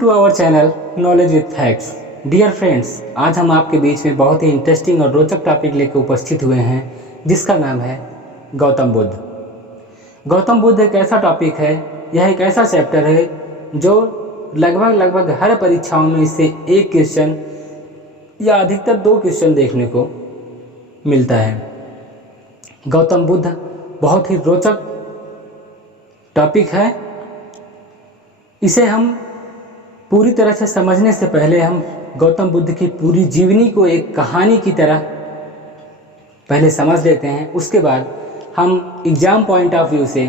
To our channel knowledge with facts. Dear friends, आज हम आपके बीच में बहुत ही इंटरेस्टिंग और रोचक टॉपिक लेकर उपस्थित हुए हैं जिसका नाम है गौतम बुद्ध। गौतम बुद्ध एक ऐसा टॉपिक है, यह एक ऐसा चैप्टर है जो लगभग हर परीक्षाओं में इससे एक क्वेश्चन या अधिकतर 2 क्वेश्चन देखने को मिलता है। गौतम बुद्ध बहुत ही रोचक टॉपिक है। इसे हम पूरी तरह से समझने से पहले हम गौतम बुद्ध की पूरी जीवनी को एक कहानी की तरह पहले समझ लेते हैं। उसके बाद हम एग्ज़ाम पॉइंट ऑफ व्यू से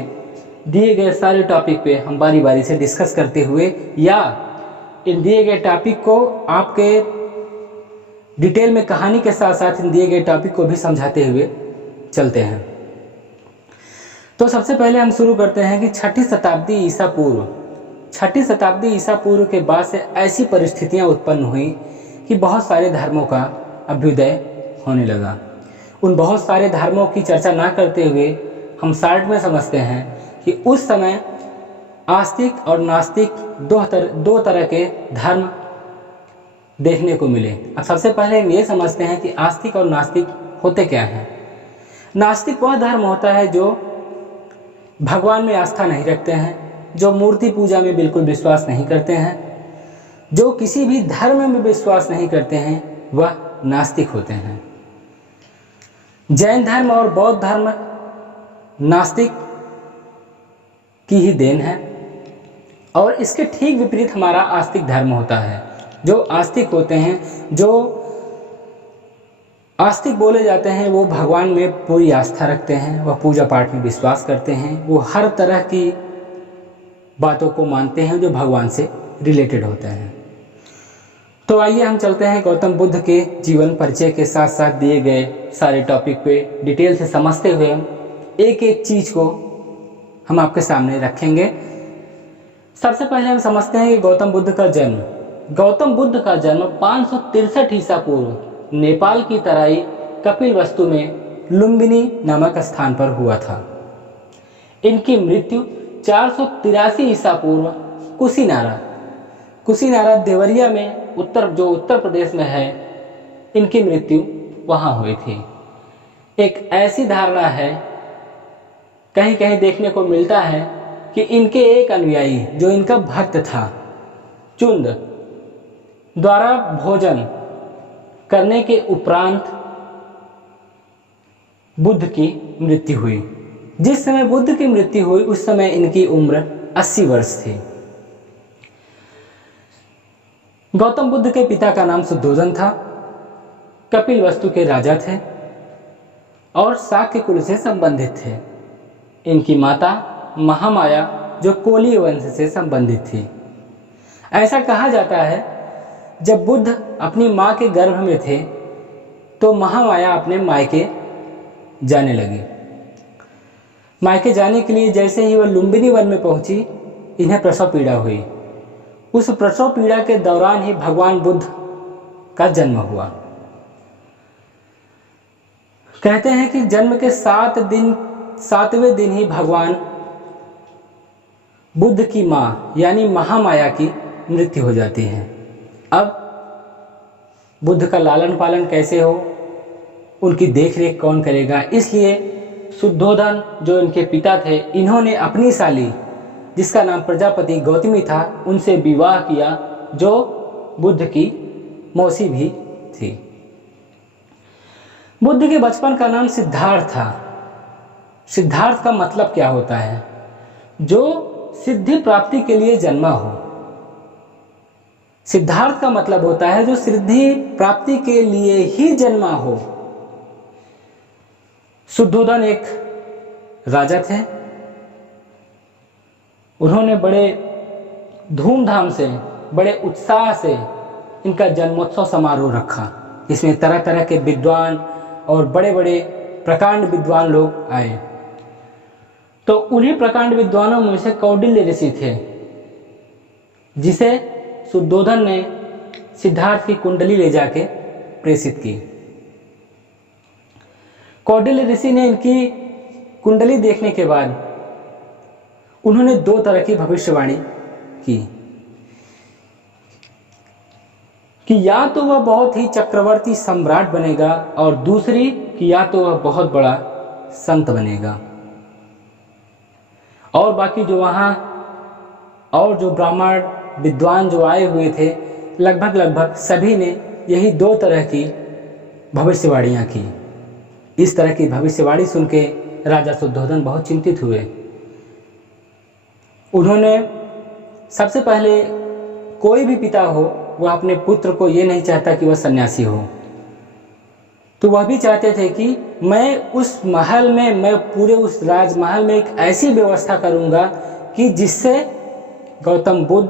दिए गए सारे टॉपिक पे हम बारी बारी से डिस्कस करते हुए या इन दिए गए टॉपिक को आपके डिटेल में कहानी के साथ साथ इन दिए गए टॉपिक को भी समझाते हुए चलते हैं। तो सबसे पहले हम शुरू करते हैं कि 6ठी शताब्दी ईसा पूर्व 6ठी शताब्दी ईसा पूर्व के बाद से ऐसी परिस्थितियां उत्पन्न हुई कि बहुत सारे धर्मों का अभ्युदय होने लगा। उन बहुत सारे धर्मों की चर्चा ना करते हुए हम शॉर्ट में समझते हैं कि उस समय आस्तिक और नास्तिक दो तरह के धर्म देखने को मिले। अब सबसे पहले हम ये समझते हैं कि आस्तिक और नास्तिक होते क्या हैं। नास्तिक वह धर्म होता है जो भगवान में आस्था नहीं रखते हैं, जो मूर्ति पूजा में बिल्कुल विश्वास नहीं करते हैं, जो किसी भी धर्म में विश्वास नहीं करते हैं, वह नास्तिक होते हैं। जैन धर्म और बौद्ध धर्म नास्तिक की ही देन है और इसके ठीक विपरीत हमारा आस्तिक धर्म होता है। जो आस्तिक होते हैं, जो आस्तिक बोले जाते हैं, वो भगवान में पूरी आस्था रखते हैं, वह पूजा पाठ में विश्वास करते हैं, वो हर तरह की बातों को मानते हैं जो भगवान से रिलेटेड होते हैं। तो आइए हम चलते हैं गौतम बुद्ध के जीवन परिचय के साथ साथ दिए गए सारे टॉपिक पे डिटेल से समझते हुए हम एक एक चीज़ को हम आपके सामने रखेंगे। सबसे पहले हम समझते हैं कि गौतम बुद्ध का जन्म। गौतम बुद्ध का जन्म 563 ईसा पूर्व नेपाल की तराई कपिलवस्तु में लुम्बिनी नामक स्थान पर हुआ था। इनकी मृत्यु 483 ईसा पूर्व कुशीनारा देवरिया में उत्तर प्रदेश में है, इनकी मृत्यु वहाँ हुई थी। एक ऐसी धारणा है, कहीं कहीं देखने को मिलता है कि इनके एक अनुयायी जो इनका भक्त था, चुंद, द्वारा भोजन करने के उपरांत बुद्ध की मृत्यु हुई। जिस समय बुद्ध की मृत्यु हुई उस समय इनकी उम्र 80 वर्ष थी। गौतम बुद्ध के पिता का नाम शुद्धोधन था, कपिलवस्तु के राजा थे और शाक्य कुल से संबंधित थे। इनकी माता महामाया जो कोली वंश से संबंधित थी। ऐसा कहा जाता है जब बुद्ध अपनी माँ के गर्भ में थे तो महामाया अपने मायके जाने लगी। मायके जाने के लिए जैसे ही वह लुम्बिनी वन में पहुंची, इन्हें प्रसव पीड़ा हुई। उस प्रसव पीड़ा के दौरान ही भगवान बुद्ध का जन्म हुआ। कहते हैं कि जन्म के 7वें दिन ही भगवान बुद्ध की माँ यानी महामाया की मृत्यु हो जाती है। अब बुद्ध का लालन पालन कैसे हो, उनकी देखरेख कौन करेगा, इसलिए शुद्धोधन जो इनके पिता थे, इन्होंने अपनी साली जिसका नाम प्रजापति गौतमी था उनसे विवाह किया, जो बुद्ध की मौसी भी थी। बुद्ध के बचपन का नाम सिद्धार्थ था। सिद्धार्थ का मतलब क्या होता है? जो सिद्धि प्राप्ति के लिए जन्मा हो। सिद्धार्थ का मतलब होता है जो सिद्धि प्राप्ति के लिए ही जन्मा हो। शुद्धोधन एक राजा थे। उन्होंने बड़े धूमधाम से, बड़े उत्साह से इनका जन्मोत्सव समारोह रखा, जिसमें तरह तरह के विद्वान और बड़े बड़े प्रकांड विद्वान लोग आए। तो उन्हीं प्रकांड विद्वानों में से कौटिल्य ऋषि थे, जिसे शुद्धोधन ने सिद्धार्थ की कुंडली ले जाके प्रेषित की। कौटिल्य ऋषि ने इनकी कुंडली देखने के बाद उन्होंने 2 तरह की भविष्यवाणी की। कि या तो वह बहुत ही चक्रवर्ती सम्राट बनेगा और दूसरी कि या तो वह बहुत बड़ा संत बनेगा। और बाकी जो वहाँ और जो ब्राह्मण विद्वान जो आए हुए थे, लगभग सभी ने यही दो तरह की भविष्यवाणियाँ की। इस तरह की भविष्यवाणी सुन के राजा शुद्धोधन बहुत चिंतित हुए। उन्होंने सबसे पहले, कोई भी पिता हो वह अपने पुत्र को ये नहीं चाहता कि वह सन्यासी हो, तो वह भी चाहते थे कि मैं उस महल में, मैं पूरे उस राजमहल में एक ऐसी व्यवस्था करूँगा कि जिससे गौतम बुद्ध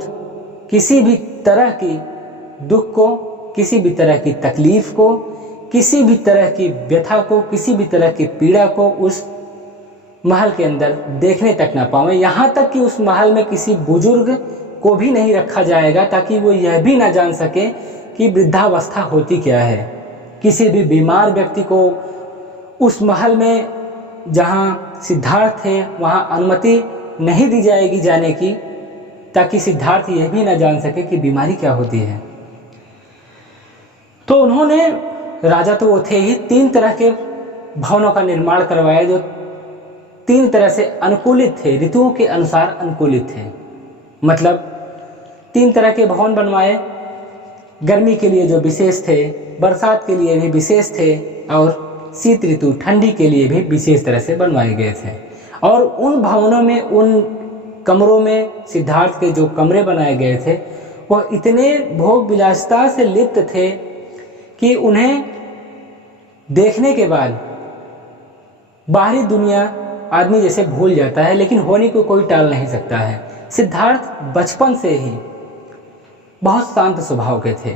किसी भी तरह की दुख को, किसी भी तरह की तकलीफ को, किसी भी तरह की व्यथा को, किसी भी तरह की पीड़ा को उस महल के अंदर देखने तक ना पावे। यहाँ तक कि उस महल में किसी बुजुर्ग को भी नहीं रखा जाएगा ताकि वो यह भी ना जान सके कि वृद्धावस्था होती क्या है। किसी भी बीमार व्यक्ति को उस महल में जहाँ सिद्धार्थ थे वहाँ अनुमति नहीं दी जाएगी जाने की, ताकि सिद्धार्थ यह भी ना जान सके कि बीमारी क्या होती है। तो उन्होंने, राजा तो वो थे ही, 3 तरह के भवनों का निर्माण करवाया जो 3 तरह से अनुकूलित थे, ऋतुओं के अनुसार अनुकूलित थे। मतलब 3 तरह के भवन बनवाए, गर्मी के लिए जो विशेष थे, बरसात के लिए भी विशेष थे और शीत ऋतु ठंडी के लिए भी विशेष तरह से बनवाए गए थे। और उन भवनों में, उन कमरों में, सिद्धार्थ के जो कमरे बनाए गए थे वह इतने भोग विलासिता से लिप्त थे कि उन्हें देखने के बाद बाहरी दुनिया आदमी जैसे भूल जाता है, लेकिन होने को कोई टाल नहीं सकता है। सिद्धार्थ बचपन से ही बहुत शांत स्वभाव के थे।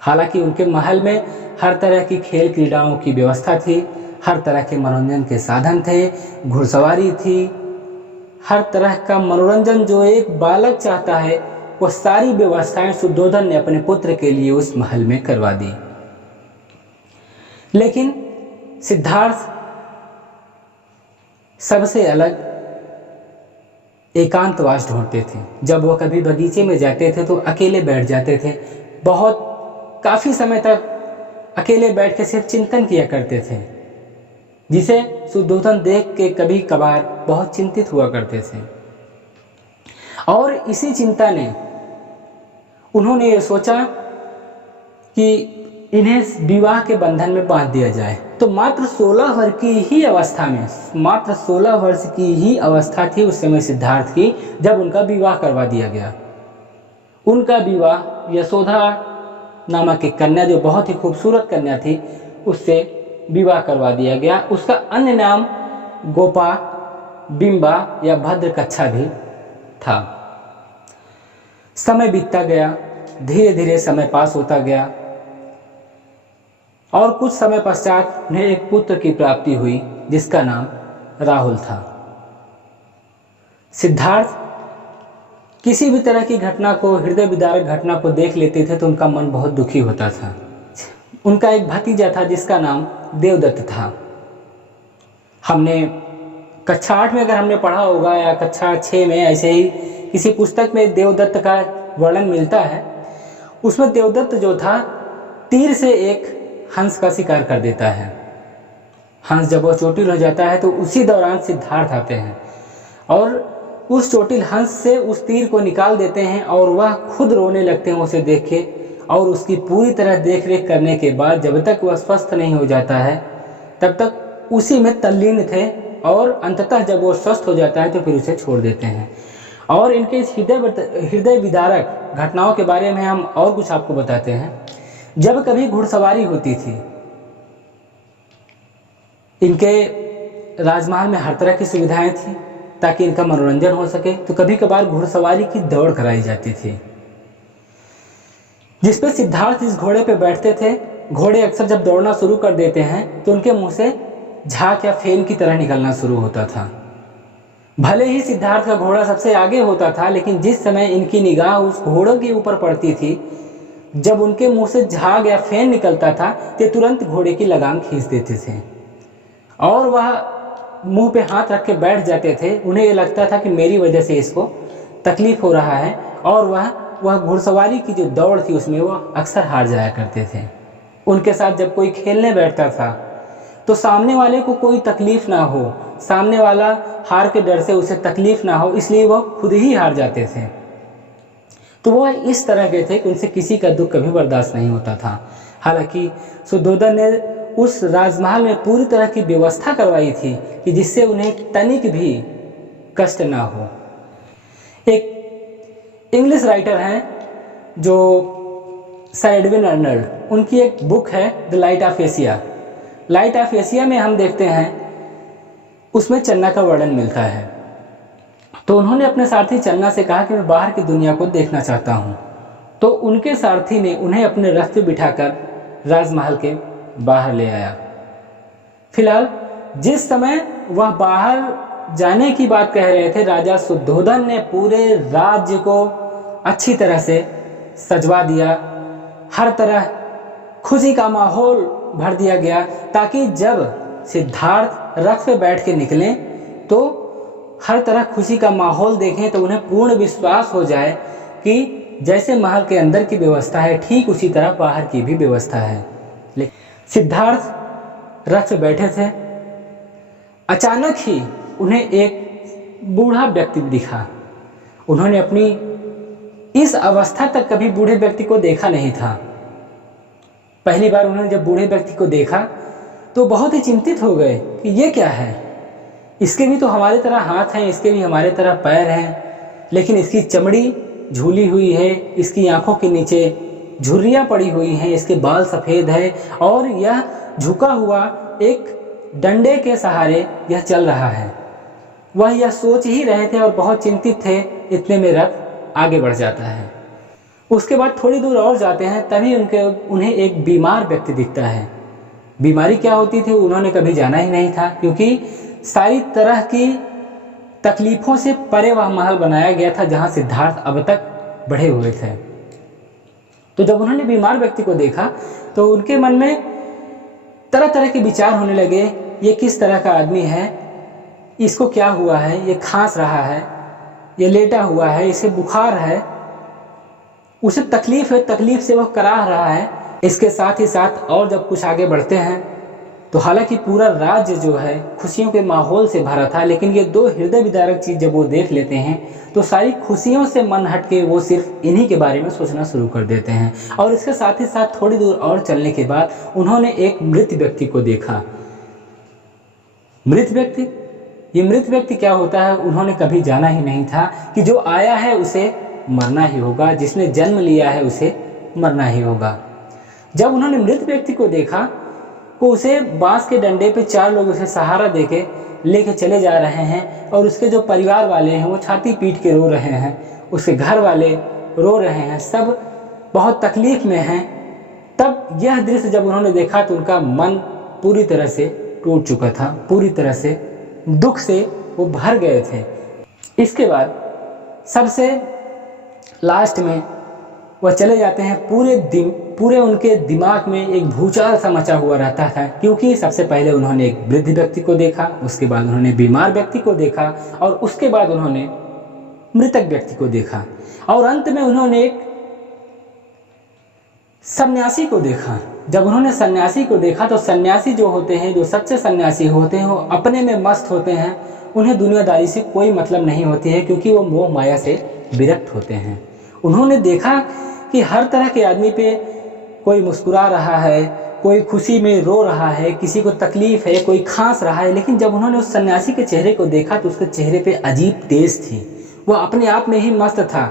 हालांकि उनके महल में हर तरह की खेल क्रीड़ाओं की व्यवस्था थी, हर तरह के मनोरंजन के साधन थे, घुड़सवारी थी, हर तरह का मनोरंजन जो एक बालक चाहता है वह सारी व्यवस्थाएं शुद्धोधन ने अपने पुत्र के लिए उस महल में करवा दी। लेकिन सिद्धार्थ सबसे अलग एकांतवास ढूंढते थे। जब वह कभी बगीचे में जाते थे तो अकेले बैठ जाते थे, काफ़ी समय तक अकेले बैठ के सिर्फ चिंतन किया करते थे, जिसे शुद्धोधन देख के कभी कभार बहुत चिंतित हुआ करते थे। और इसी चिंता ने उन्होंने ये सोचा कि इन्हें विवाह के बंधन में बांध दिया जाए। तो मात्र 16 वर्ष की ही अवस्था में, मात्र 16 वर्ष की ही अवस्था थी उस समय सिद्धार्थ की, जब उनका विवाह करवा दिया गया। उनका विवाह यशोधरा नामक एक कन्या, जो बहुत ही खूबसूरत कन्या थी, उससे विवाह करवा दिया गया। उसका अन्य नाम गोपा, बिंबा या भद्रकच्छा भी था। समय बीतता गया, धीरे धीरे समय पास होता गया और कुछ समय पश्चात उन्हें एक पुत्र की प्राप्ति हुई जिसका नाम राहुल था। सिद्धार्थ किसी भी तरह की घटना को, हृदय विदारक घटना को देख लेते थे तो उनका मन बहुत दुखी होता था। उनका एक भतीजा था जिसका नाम देवदत्त था। हमने कक्षा 8 में अगर हमने पढ़ा होगा या कक्षा 6 में, ऐसे ही किसी पुस्तक में देवदत्त का वर्णन मिलता है। उसमें देवदत्त जो था तीर से एक हंस का शिकार कर देता है। हंस जब वह चोटिल हो जाता है तो उसी दौरान सिद्धार्थ आते हैं और उस चोटिल हंस से उस तीर को निकाल देते हैं और वह खुद रोने लगते हैं उसे देख के। और उसकी पूरी तरह देख रेख करने के बाद जब तक वह स्वस्थ नहीं हो जाता है तब तक उसी में तल्लीन थे और अंततः जब वो स्वस्थ हो जाता है तो फिर उसे छोड़ देते हैं। और इनके इस हृदय विदारक घटनाओं के बारे में हम और कुछ आपको बताते हैं। जब कभी घुड़सवारी होती थी, इनके राजमहल में हर तरह की सुविधाएं थी ताकि इनका मनोरंजन हो सके, तो कभी कभार घुड़सवारी की दौड़ कराई जाती थी जिसपे सिद्धार्थ इस घोड़े पे बैठते थे। घोड़े अक्सर जब दौड़ना शुरू कर देते हैं तो उनके मुंह से झाग या फेन की तरह निकलना शुरू होता था। भले ही सिद्धार्थ का घोड़ा सबसे आगे होता था, लेकिन जिस समय इनकी निगाह उस घोड़ों के ऊपर पड़ती थी, जब उनके मुंह से झाग या फेन निकलता था तो तुरंत घोड़े की लगाम खींच देते थे और वह मुंह पे हाथ रख के बैठ जाते थे। उन्हें ये लगता था कि मेरी वजह से इसको तकलीफ हो रहा है और वह वह घुड़सवारी की जो दौड़ थी उसमें वह अक्सर हार जाया करते थे। उनके साथ जब कोई खेलने बैठता था तो सामने वाले को कोई तकलीफ ना हो, सामने वाला हार के डर से उसे तकलीफ ना हो, इसलिए वह खुद ही हार जाते थे। तो वह इस तरह के थे कि उनसे किसी का दुख कभी बर्दाश्त नहीं होता था। हालांकि सुद्धोधन ने उस राजमहल में पूरी तरह की व्यवस्था करवाई थी कि जिससे उन्हें तनिक भी कष्ट ना हो। एक इंग्लिश राइटर हैं जो सर एडविन अर्नल्ड, उनकी एक बुक है the light of Asia. Light of Asia में हम देखते हैं उसमें चन्ना का वर्णन मिलता है। तो उन्होंने अपने सारथी चन्ना से कहा कि मैं बाहर की दुनिया को देखना चाहता हूँ। तो उनके सारथी ने उन्हें अपने रथ पे बिठाकर राजमहल के बाहर ले आया। फिलहाल जिस समय वह बाहर जाने की बात कह रहे थे, राजा शुद्धोधन ने पूरे राज्य को अच्छी तरह से सजवा दिया। हर तरह खुशी का माहौल भर दिया गया ताकि जब सिद्धार्थ रथ पे बैठ के निकलें तो हर तरह खुशी का माहौल देखें तो उन्हें पूर्ण विश्वास हो जाए कि जैसे महल के अंदर की व्यवस्था है ठीक उसी तरह बाहर की भी व्यवस्था है। लेकिन सिद्धार्थ रथ पे बैठे थे, अचानक ही उन्हें एक बूढ़ा व्यक्ति दिखा। उन्होंने अपनी इस अवस्था तक कभी बूढ़े व्यक्ति को देखा नहीं था। पहली बार उन्होंने जब बूढ़े व्यक्ति को देखा तो बहुत ही चिंतित हो गए कि ये क्या है, इसके भी तो हमारे तरह हाथ हैं, इसके भी हमारे तरह पैर हैं, लेकिन इसकी चमड़ी झूली हुई है, इसकी आंखों के नीचे झुर्रियाँ पड़ी हुई हैं, इसके बाल सफ़ेद हैं और यह झुका हुआ एक डंडे के सहारे यह चल रहा है। वह यह सोच ही रहे थे और बहुत चिंतित थे। इतने में रथ आगे बढ़ जाता है। उसके बाद थोड़ी दूर और जाते हैं, तभी उन्हें एक बीमार व्यक्ति दिखता है। बीमारी क्या होती थी उन्होंने कभी जाना ही नहीं था, क्योंकि सारी तरह की तकलीफ़ों से परे वह महल बनाया गया था जहां सिद्धार्थ अब तक बढ़े हुए थे। तो जब उन्होंने बीमार व्यक्ति को देखा तो उनके मन में तरह तरह के विचार होने लगे। ये किस तरह का आदमी है, इसको क्या हुआ है, ये खांस रहा है, ये लेटा हुआ है, इसे बुखार है, उसे तकलीफ है, तकलीफ से वह कराह रहा है। इसके साथ ही साथ और जब कुछ आगे बढ़ते हैं तो हालांकि पूरा राज्य जो है खुशियों के माहौल से भरा था, लेकिन ये दो हृदय विदारक चीज़ जब वो देख लेते हैं तो सारी खुशियों से मन हट के वो सिर्फ इन्हीं के बारे में सोचना शुरू कर देते हैं। और इसके साथ ही साथ थोड़ी दूर और चलने के बाद उन्होंने एक मृत व्यक्ति को देखा। मृत व्यक्ति, ये मृत व्यक्ति क्या होता है उन्होंने कभी जाना ही नहीं था कि जो आया है उसे मरना ही होगा, जिसने जन्म लिया है उसे मरना ही होगा। जब उन्होंने मृत व्यक्ति को देखा तो उसे बांस के डंडे पे चार लोग उसे सहारा देके लेके चले जा रहे हैं और उसके जो परिवार वाले हैं वो छाती पीट के रो रहे हैं, उसके घर वाले रो रहे हैं, सब बहुत तकलीफ में हैं। तब यह दृश्य जब उन्होंने देखा तो उनका मन पूरी तरह से टूट चुका था, पूरी तरह से दुख से वो भर गए थे। इसके बाद सबसे लास्ट में वह चले जाते हैं। पूरे उनके दिमाग में एक भूचाल सा मचा हुआ रहता था, क्योंकि सबसे पहले उन्होंने एक वृद्ध व्यक्ति को देखा, उसके बाद उन्होंने बीमार व्यक्ति को देखा और उसके बाद उन्होंने मृतक व्यक्ति को देखा और अंत में उन्होंने एक सन्यासी को देखा। जब उन्होंने सन्यासी को देखा तो सन्यासी जो होते हैं, जो सच्चे सन्यासी होते हैं, वो अपने में मस्त होते हैं, उन्हें दुनियादारी से कोई मतलब नहीं होती है, क्योंकि वो मोह माया से विरक्त होते हैं। उन्होंने देखा कि हर तरह के आदमी पे कोई मुस्कुरा रहा है, कोई खुशी में रो रहा है, किसी को तकलीफ है, कोई खांस रहा है, लेकिन जब उन्होंने उस सन्यासी के चेहरे को देखा तो उसके चेहरे पे अजीब तेज थी, वह अपने आप में ही मस्त था।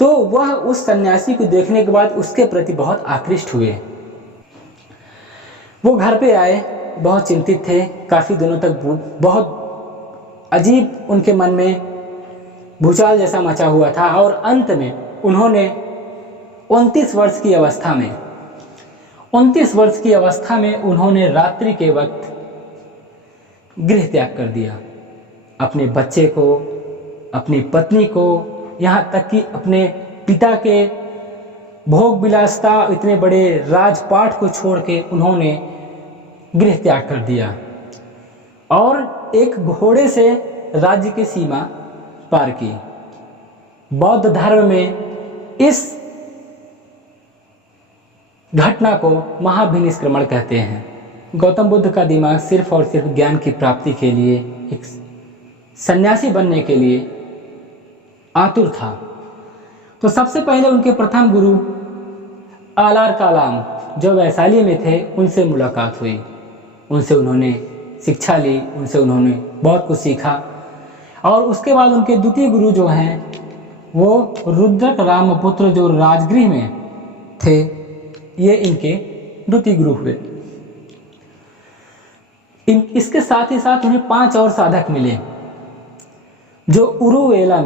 तो वह उस सन्यासी को देखने के बाद उसके प्रति बहुत आकृष्ट हुए। वो घर पे आए, बहुत चिंतित थे, काफ़ी दिनों तक बहुत अजीब उनके मन में भूचाल जैसा मचा हुआ था और अंत में उन्होंने 29 वर्ष की अवस्था में उन्होंने रात्रि के वक्त गृह त्याग कर दिया। अपने बच्चे को, अपनी पत्नी को, यहाँ तक कि अपने पिता के भोग विलासता इतने बड़े राजपाट को छोड़ के उन्होंने गृह त्याग कर दिया और एक घोड़े से राज्य की सीमा पार की। बौद्ध धर्म में इस घटना को महाभिनिष्क्रमण कहते हैं। गौतम बुद्ध का दिमाग सिर्फ और सिर्फ ज्ञान की प्राप्ति के लिए, एक सन्यासी बनने के लिए आतुर था। तो सबसे पहले उनके प्रथम गुरु आलार कालाम जो वैशाली में थे, उनसे मुलाकात हुई, उनसे उन्होंने शिक्षा ली, उनसे उन्होंने बहुत कुछ सीखा। और उसके बाद उनके द्वितीय गुरु जो हैं वो रुद्रक रामपुत्र जो राजगृह में थे, ये इनके द्वितीय गुरु हुए। इसके साथ ही साथ उन्हें 5 और साधक मिले जो उरुवेला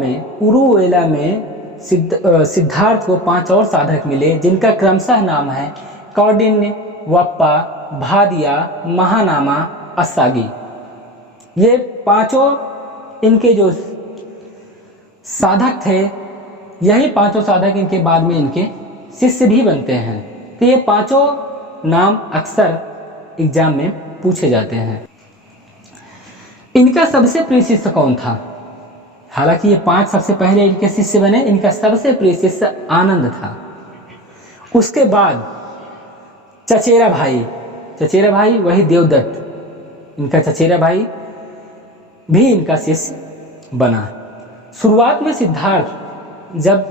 में सिद्धार्थ को 5 और साधक मिले, जिनका क्रमशः नाम है कौंडिन्य, वप्पा, भादिया, महानामा, अस्सागी। ये 5 इनके जो साधक थे, यही 5 साधक इनके बाद में इनके शिष्य भी बनते हैं। तो ये 5 नाम अक्सर एग्जाम में पूछे जाते हैं। इनका सबसे प्रिय शिष्य कौन था? हालांकि ये 5 सबसे पहले इनके शिष्य बने, इनका सबसे प्रिय शिष्य आनंद था। उसके बाद चचेरा भाई वही देवदत्त, इनका चचेरा भाई भी इनका शिष्य बना। शुरुआत में सिद्धार्थ जब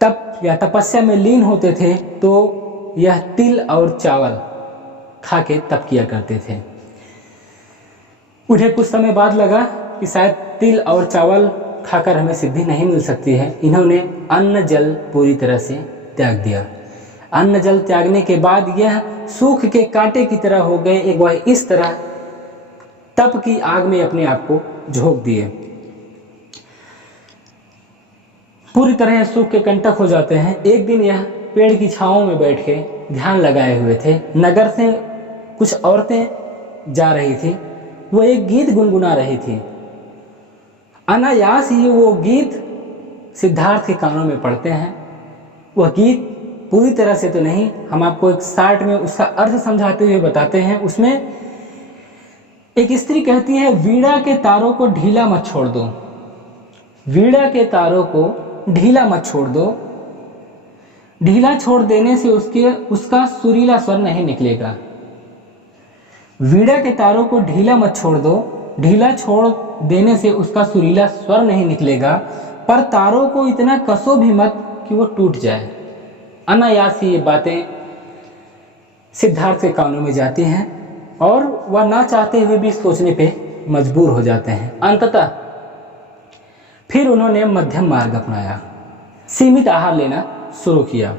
तप या तपस्या में लीन होते थे तो यह तिल और चावल खा के तप किया करते थे। उन्हें कुछ समय बाद लगा कि शायद तिल और चावल खाकर हमें सिद्धि नहीं मिल सकती है। इन्होंने अन्न जल पूरी तरह से त्याग दिया। अन्न जल त्यागने के बाद यह सूख के कांटे की तरह हो गए। एक बार इस तरह तप की आग में अपने आप को झोंक दिए। पूरी तरह सूख के कंटक हो जाते हैं। एक दिन यह पेड़ की छांव में बैठ के ध्यान लगाए हुए थे। नगर से कुछ औरतें जा रही थी, वो एक गीत गुनगुना रही थी। अनायास ही वो गीत सिद्धार्थ के कानों में पड़ते हैं। वह गीत पूरी तरह से तो नहीं, हम आपको एक शार्ट में उसका अर्थ समझाते हुए बताते हैं। उसमें एक स्त्री कहती है, वीणा के तारों को ढीला मत छोड़ दो, वीणा के तारों को ढीला मत छोड़ दो, ढीला छोड़ देने से उसका सुरीला स्वर नहीं निकलेगा। वीणा के तारों को ढीला मत छोड़ दो, ढीला छोड़ देने से उसका सुरीला स्वर नहीं निकलेगा, पर तारों को इतना कसो भी मत कि वो टूट जाए। अनायास ही ये बातें सिद्धार्थ के कानों में जाती हैं और वह ना चाहते हुए भी सोचने पे मजबूर हो जाते हैं। अंततः फिर उन्होंने मध्यम मार्ग अपनाया, सीमित आहार लेना शुरू किया।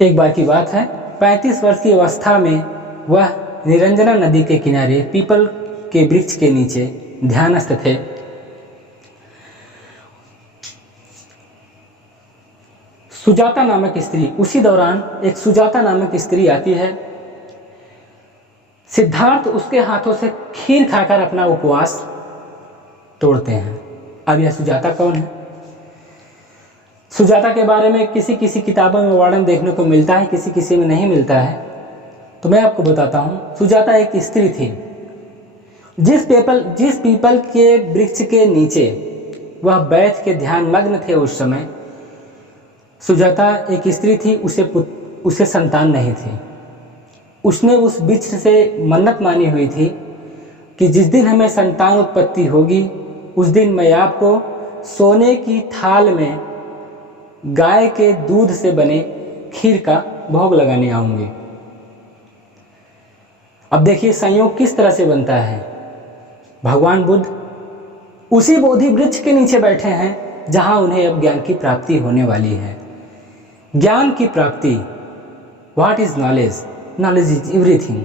एक बार की बात है, 35 वर्ष की अवस्था में वह निरंजना नदी के किनारे पीपल के वृक्ष के नीचे ध्यानस्थ थे। सुजाता नामक स्त्री, उसी दौरान एक सुजाता नामक स्त्री आती है। सिद्धार्थ उसके हाथों से खीर खाकर अपना उपवास तोड़ते हैं। अब यह सुजाता कौन है? सुजाता के बारे में किसी किसी किताबों में वर्णन देखने को मिलता है, किसी किसी में नहीं मिलता है। तो मैं आपको बताता हूँ। सुजाता एक स्त्री थी। जिस पीपल के वृक्ष के नीचे वह बैठ के ध्यान मग्न थे, उस समय सुजाता एक स्त्री थी। उसे संतान नहीं थी। उसने उस वृक्ष से मन्नत मानी हुई थी कि जिस दिन हमें संतान उत्पत्ति होगी, उस दिन मैं आपको सोने की थाल में गाय के दूध से बने खीर का भोग लगाने आऊंगी। अब देखिए संयोग किस तरह से बनता है। भगवान बुद्ध उसी बोधि वृक्ष के नीचे बैठे हैं जहां उन्हें अब ज्ञान की प्राप्ति होने वाली है। ज्ञान की प्राप्ति, what is knowledge? Knowledge is everything.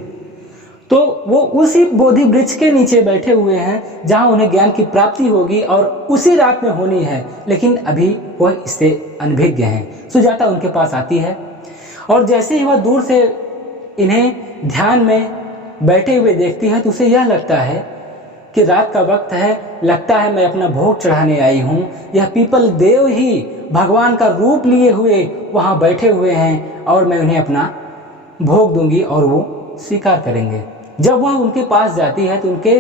तो वो उसी बोधि वृक्ष के नीचे बैठे हुए हैं जहां उन्हें ज्ञान की प्राप्ति होगी और उसी रात में होनी है, लेकिन अभी वह इससे अनभिज्ञ हैं। सुजाता उनके पास आती है और जैसे ही वह दूर से इन्हें ध्यान में बैठे हुए देखती है तो उसे यह लगता है कि रात का वक्त है, लगता है मैं अपना भोग चढ़ाने आई हूँ। यह पीपल देव ही भगवान का रूप लिए हुए वहाँ बैठे हुए हैं और मैं उन्हें अपना भोग दूंगी और वो स्वीकार करेंगे। जब वह उनके पास जाती है तो उनके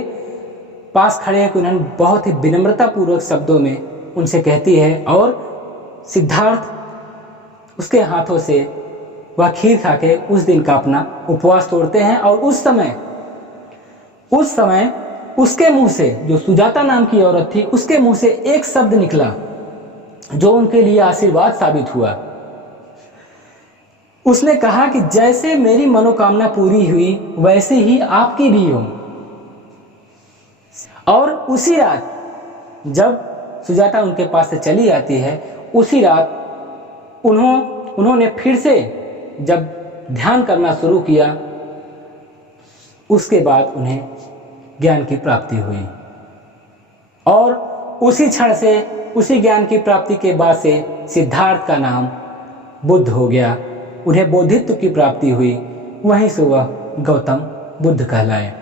पास खड़े होकर उन्होंने बहुत ही विनम्रता पूर्वक शब्दों में उनसे कहती है और सिद्धार्थ उसके हाथों से वह खीर खा के उस दिन का अपना उपवास तोड़ते हैं। और उस समय उसके मुंह से, जो सुजाता नाम की औरत थी, उसके मुंह से एक शब्द निकला जो उनके लिए आशीर्वाद साबित हुआ। उसने कहा कि जैसे मेरी मनोकामना पूरी हुई वैसे ही आपकी भी हो। और उसी रात जब सुजाता उनके पास से चली आती है, उसी रात उन्होंने फिर से जब ध्यान करना शुरू किया, उसके बाद उन्हें ज्ञान की प्राप्ति हुई। और उसी क्षण से, उसी ज्ञान की प्राप्ति के बाद से सिद्धार्थ का नाम बुद्ध हो गया। उन्हें बोधित्व की प्राप्ति हुई, वहीं से वह गौतम बुद्ध कहलाए।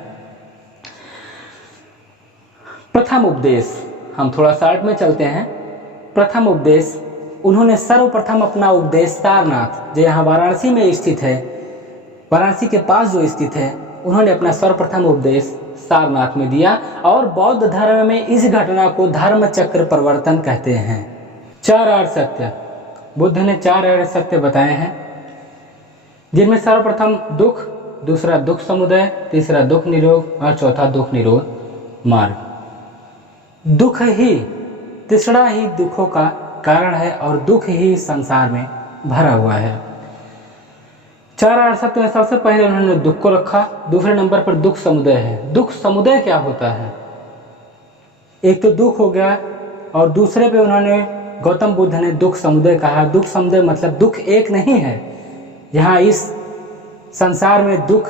प्रथम उपदेश, हम थोड़ा शार्ट में चलते हैं। प्रथम उपदेश, उन्होंने सर्वप्रथम अपना उपदेश सारनाथ, जो यहाँ वाराणसी में स्थित है, वाराणसी के पास जो स्थित है, उन्होंने अपना सर्वप्रथम उपदेश सारनाथ में दिया। और बौद्ध धर्म में इस घटना को धर्म चक्र परिवर्तन कहते हैं। 4 आर्य सत्य, बुद्ध ने 4 आर्य सत्य बताए हैं, जिनमें सर्वप्रथम दुख, दूसरा दुख समुदय, तीसरा दुख निरोध और चौथा दुख निरोध मार्ग। दुख ही, तीसरा ही दुखों का कारण है और दुख ही संसार में भरा हुआ है। 4 आर्य सत्य में सबसे पहले उन्होंने दुख को रखा, दूसरे नंबर पर दुख समुदय है। दुख समुदय क्या होता है? एक तो दुख हो गया और दूसरे पे उन्होंने, गौतम बुद्ध ने दुख समुदय कहा। दुख समुदय मतलब दुख एक नहीं है। यहाँ इस संसार में दुख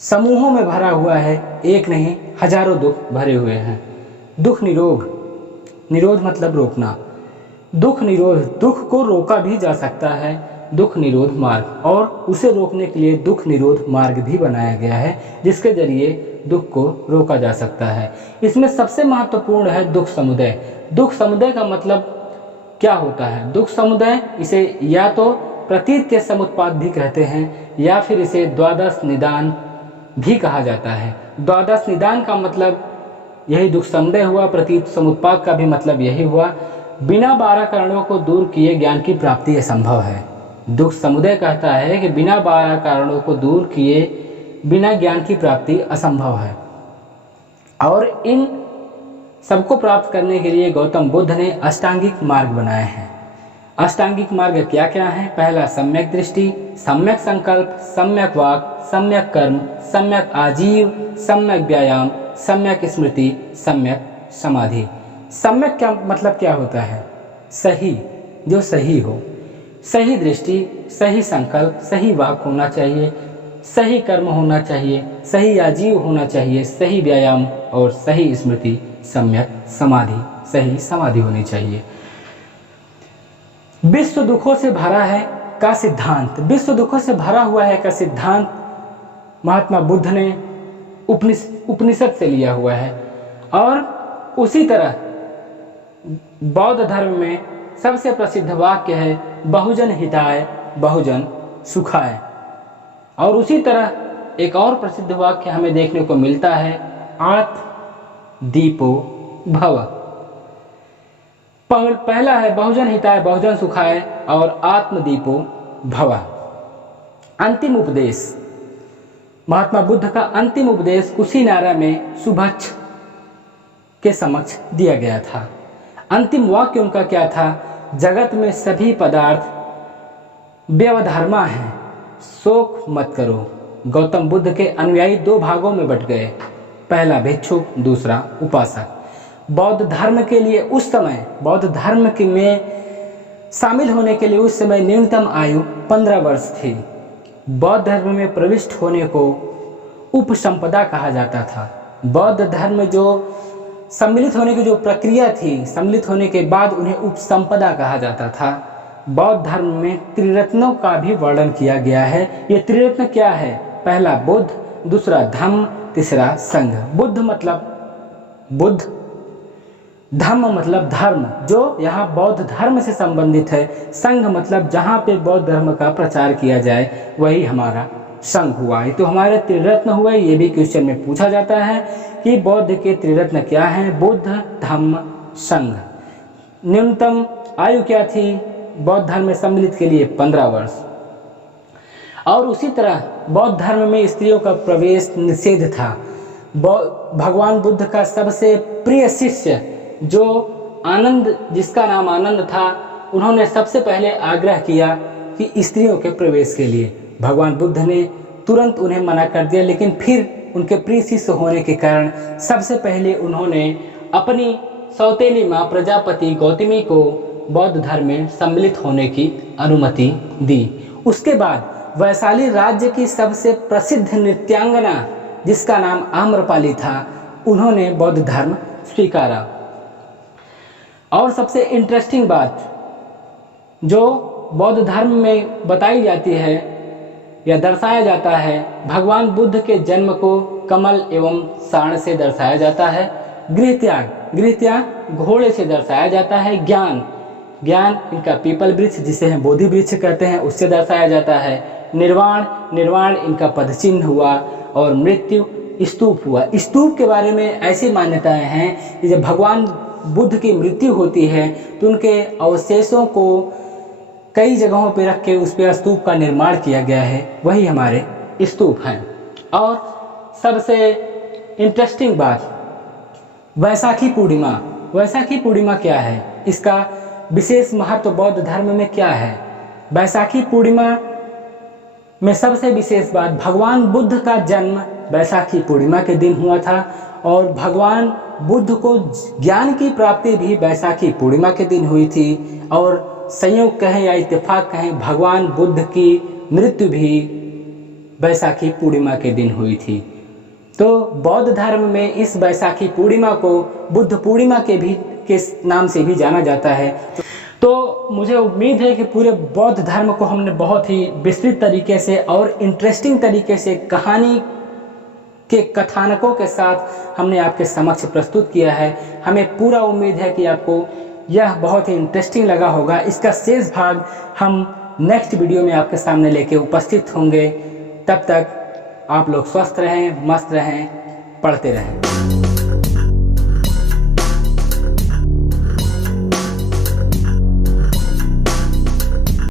समूहों में भरा हुआ है, एक नहीं हजारों दुख भरे हुए हैं। दुख निरोध, निरोध मतलब रोकना। दुख निरोध, दुख को रोका भी जा सकता है, दुख निरोध मार्ग, और उसे रोकने के लिए दुख निरोध मार्ग भी बनाया गया है, जिसके जरिए दुख को रोका जा सकता है। इसमें सबसे महत्वपूर्ण है दुख समुदय। दुख समुदय का मतलब क्या होता है? दुख समुदय, इसे या तो प्रतीत के समुत्पाद भी कहते हैं या फिर इसे द्वादश निदान भी कहा जाता है। द्वादश निदान का मतलब यही दुख समुदय हुआ, प्रतीत समुत्पाद का भी मतलब यही हुआ। बिना 12 कारणों को दूर किए ज्ञान की प्राप्ति असंभव है। दुख समुदय कहता है कि बिना 12 कारणों को दूर किए बिना ज्ञान की प्राप्ति असंभव है। और इन सबको प्राप्त करने के लिए गौतम बुद्ध ने अष्टांगिक मार्ग बनाए हैं। अष्टांगिक मार्ग क्या क्या है? पहला सम्यक दृष्टि, सम्यक संकल्प, सम्यक वाक, सम्यक कर्म, सम्यक आजीव, सम्यक व्यायाम, सम्यक स्मृति, सम्यक समाधि। सम्यक क्या मतलब क्या होता है? सही, जो सही हो, सही दृष्टि, सही संकल्प, सही वाक होना चाहिए, सही कर्म होना चाहिए, सही आजीव होना चाहिए, सही व्यायाम और सही स्मृति, सम्यक समाधि, सही समाधि होनी चाहिए। विश्व दुखों से भरा है का सिद्धांत, विश्व दुखों से भरा हुआ है का सिद्धांत महात्मा बुद्ध ने उपनिषद से लिया हुआ है। और उसी तरह बौद्ध धर्म में सबसे प्रसिद्ध वाक्य है बहुजन हिताय बहुजन सुखाय। और उसी तरह एक और प्रसिद्ध वाक्य हमें देखने को मिलता है आत्म दीपो भव। पहला है बहुजन हिताय बहुजन सुखाय और आत्मदीपो भव। अंतिम उपदेश, महात्मा बुद्ध का अंतिम उपदेश कुशीनारा में सुभच्छ के समक्ष दिया गया था। अंतिम वाक्य उनका क्या था? जगत में सभी पदार्थ व्यवधर्मा हैं, शोक मत करो। गौतम बुद्ध के अनुयायी 2 भागों में बट गए, पहला भिक्षुक, दूसरा उपासक। बौद्ध धर्म के लिए उस समय, बौद्ध धर्म में शामिल होने के लिए उस समय न्यूनतम आयु 15 वर्ष थी। बौद्ध धर्म में प्रविष्ट होने को उपसंपदा कहा जाता था। बौद्ध धर्म जो सम्मिलित होने की जो प्रक्रिया थी, सम्मिलित होने के बाद उन्हें उपसंपदा कहा जाता था। बौद्ध धर्म में त्रिरत्नों का भी वर्णन किया गया है। ये त्रिरत्न क्या है? पहला बुद्ध, दूसरा धम्म, तीसरा संघ। बुद्ध मतलब बुद्ध, धम्म मतलब धर्म जो यहाँ बौद्ध धर्म से संबंधित है, संघ मतलब जहाँ पे बौद्ध धर्म का प्रचार किया जाए वही हमारा संघ हुआ। ये तो हमारे त्रिरत्न हुए। ये भी क्वेश्चन में पूछा जाता है कि बौद्ध के त्रिरत्न क्या हैं? बुद्ध, धम्म, संघ। न्यूनतम आयु क्या थी बौद्ध धर्म में सम्मिलित के लिए? 15 वर्ष। और उसी तरह बौद्ध धर्म में स्त्रियों का प्रवेश निषेध था। भगवान बुद्ध का सबसे प्रिय शिष्य जो आनंद, जिसका नाम आनंद था, उन्होंने सबसे पहले आग्रह किया कि स्त्रियों के प्रवेश के लिए। भगवान बुद्ध ने तुरंत उन्हें मना कर दिया, लेकिन फिर उनके प्रिय शिष्य होने के कारण सबसे पहले उन्होंने अपनी सौतेली माँ प्रजापति गौतमी को बौद्ध धर्म में सम्मिलित होने की अनुमति दी। उसके बाद वैशाली राज्य की सबसे प्रसिद्ध नृत्यांगना, जिसका नाम आम्रपाली था, उन्होंने बौद्ध धर्म स्वीकारा। और सबसे इंटरेस्टिंग बात जो बौद्ध धर्म में बताई जाती है या दर्शाया जाता है, भगवान बुद्ध के जन्म को कमल एवं साण से दर्शाया जाता है। गृह त्याग घोड़े से दर्शाया जाता है। ज्ञान इनका पीपल वृक्ष, जिसे हम बोधि वृक्ष कहते हैं, उससे दर्शाया जाता है। निर्वाण इनका पदचिन्ह हुआ। और मृत्यु स्तूप हुआ। स्तूप के बारे में ऐसी मान्यताएं हैं कि जब भगवान बुद्ध की मृत्यु होती है तो उनके अवशेषों को कई जगहों पर रख के उस पर स्तूप का निर्माण किया गया है, वही हमारे स्तूप हैं। और सबसे इंटरेस्टिंग बात, वैशाखी पूर्णिमा क्या है? इसका विशेष महत्व बौद्ध धर्म में क्या है? वैशाखी पूर्णिमा में सबसे विशेष बात, भगवान बुद्ध का जन्म वैशाखी पूर्णिमा के दिन हुआ था और भगवान बुद्ध को ज्ञान की प्राप्ति भी वैशाखी पूर्णिमा के दिन हुई थी। और संयोग कहें या इत्तेफाक कहें, भगवान बुद्ध की मृत्यु भी वैशाखी पूर्णिमा के दिन हुई थी। तो बौद्ध धर्म में इस वैशाखी पूर्णिमा को बुद्ध पूर्णिमा के नाम से भी जाना जाता है। तो मुझे उम्मीद है कि पूरे बौद्ध धर्म को हमने बहुत ही विस्तृत तरीके से और इंटरेस्टिंग तरीके से कहानी के कथानकों के साथ हमने आपके समक्ष प्रस्तुत किया है। हमें पूरा उम्मीद है कि आपको यह बहुत ही इंटरेस्टिंग लगा होगा। इसका शेष भाग हम नेक्स्ट वीडियो में आपके सामने लेके उपस्थित होंगे। तब तक आप लोग स्वस्थ रहें, मस्त रहें, पढ़ते रहें।